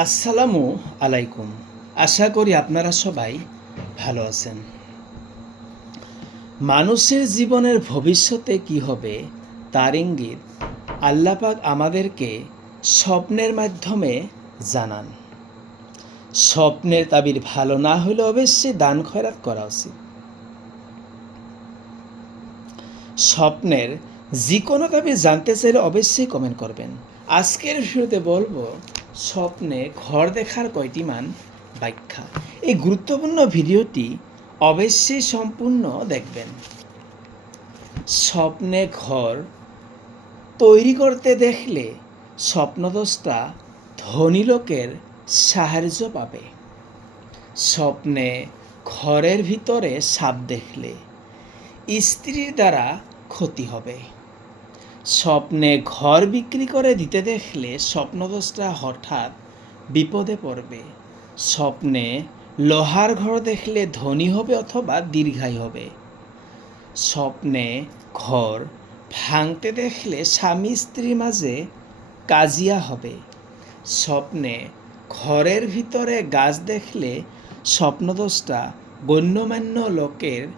আসসালামু আলাইকুম। আশা করি আপনারা সবাই ভালো আছেন। মানুষের জীবনের ভবিষ্যতে কি হবে তার ইঙ্গিত আল্লাপাক আমাদেরকে স্বপ্নের মাধ্যমে জানান। স্বপ্নের তাবির ভালো না হলে অবশ্যই দান খয়রাত করা উচিত। স্বপ্নের যে কোনো তাবির জানতে চাইলে অবশ্যই কমেন্ট করবেন। আজকের ভিডিওতে বলব স্বপ্নে ঘর দেখার কয়টি মান? ব্যাখ্যা। এই গুরুত্বপূর্ণ ভিডিওটি অবশ্যই সম্পূর্ণ দেখবেন। স্বপ্নে ঘর তৈরি করতে দেখলে স্বপ্নদোষটা ধনী লোকের সাহায্য পাবে। স্বপ্নে ঘরের ভিতরে সাপ দেখলে স্ত্রীর দ্বারা ক্ষতি হবে। স্বপ্নে ঘর বিক্রি করে দিতে দেখলে স্বপ্নদোষটা হঠাৎ বিপদে পড়বে। স্বপ্নে লোহার ঘর দেখলে ধনী হবে অথবা দীর্ঘায়ী হবে। স্বপ্নে ঘর ভাঙতে দেখলে স্বামী স্ত্রীর মাঝে কাজিয়া হবে। স্বপ্নে ঘরের ভিতরে গাছ দেখলে স্বপ্নদোষটা গণ্যমান্য লোকের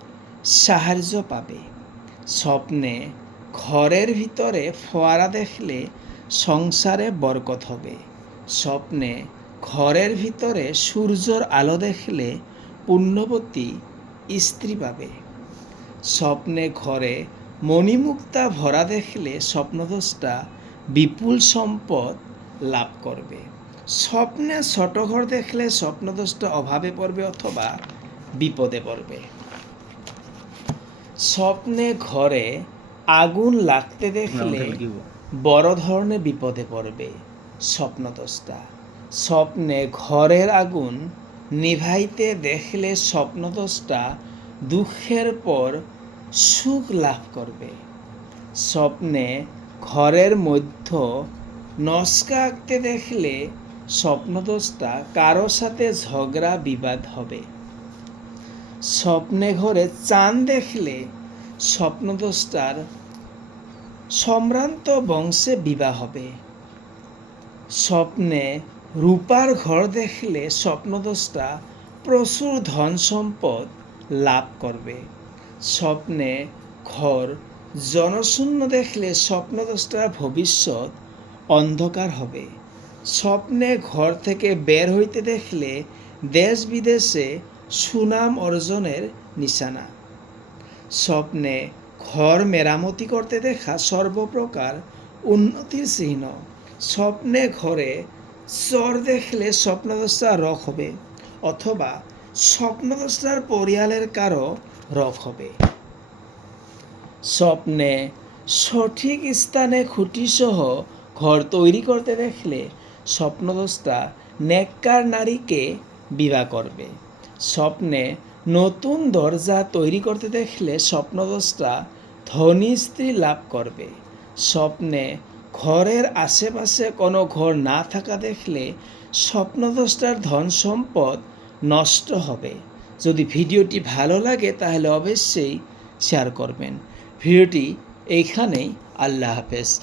সাহায্য পাবে। স্বপ্নে ঘরের ভিতরে ফোয়ারা দেখলে সংসারে বরকত হবে। স্বপ্নে ঘরের ভিতরে সূর্যর আলো দেখলে পুণ্যবতী স্ত্রী পাবে। স্বপ্নে ঘরে মণিমুক্তা ভরা দেখলে স্বপ্নদোষটা বিপুল সম্পদ লাভ করবে। স্বপ্নে ছোট ঘর দেখলে স্বপ্নদোষটা অভাবে পড়বে অথবা বিপদে পড়বে। স্বপ্নে ঘরে আগুন লাগতে দেখলে বড় ধরনের বিপদে পড়বে স্বপ্নদোষটা স্বপ্নে ঘরের আগুন নিভাইতে দেখলে স্বপ্নদোষটা দুঃখের পর সুখ লাভ করবে। স্বপ্নে ঘরের মধ্য নস্কা আঁকতে দেখলে স্বপ্নদোষটা কারও সাথে ঝগড়া বিবাদ হবে। স্বপ্নে ঘরে চাঁদ দেখলে স্বপ্নদোষটার সম্ভ্রান্ত বংশে বিবাহ হবে। স্বপ্নে রূপার ঘর দেখলে স্বপ্নদোষটা প্রচুর ধন সম্পদ লাভ করবে। স্বপ্নে ঘর জনশূন্য দেখলে স্বপ্নদোষটার ভবিষ্যৎ অন্ধকার হবে। স্বপ্নে ঘর থেকে বের হইতে দেখলে দেশ বিদেশে সুনাম অর্জনের নিশানা। স্বপ্নে ঘর মেরামতি করতে দেখা সর্বপ্রকার উন্নতির চিহ্ন। স্বপ্নে ঘরে চর দেখলে স্বপ্নদশা রক হবে, অথবা স্বপ্নদশার পরিয়ালের কারও রক হবে। স্বপ্নে সঠিক স্থানে খুঁটি খুঁটিসহ ঘর তৈরি করতে দেখলে স্বপ্নদোষটা নেককার নারীকে বিবাহ করবে। স্বপ্নে নতুন দরজা তৈরি করতে দেখলে স্বপ্নদোষটা ধনী স্ত্রী লাভ করবে। স্বপ্নে ঘরের আশেপাশে কোনো ঘর না থাকা দেখলে স্বপ্নদোষটার ধন সম্পদ নষ্ট হবে। যদি ভিডিওটি ভালো লাগে তাহলে অবশ্যই শেয়ার করবেন। ভিডিওটি এইখানেই। আল্লাহ হাফেজ।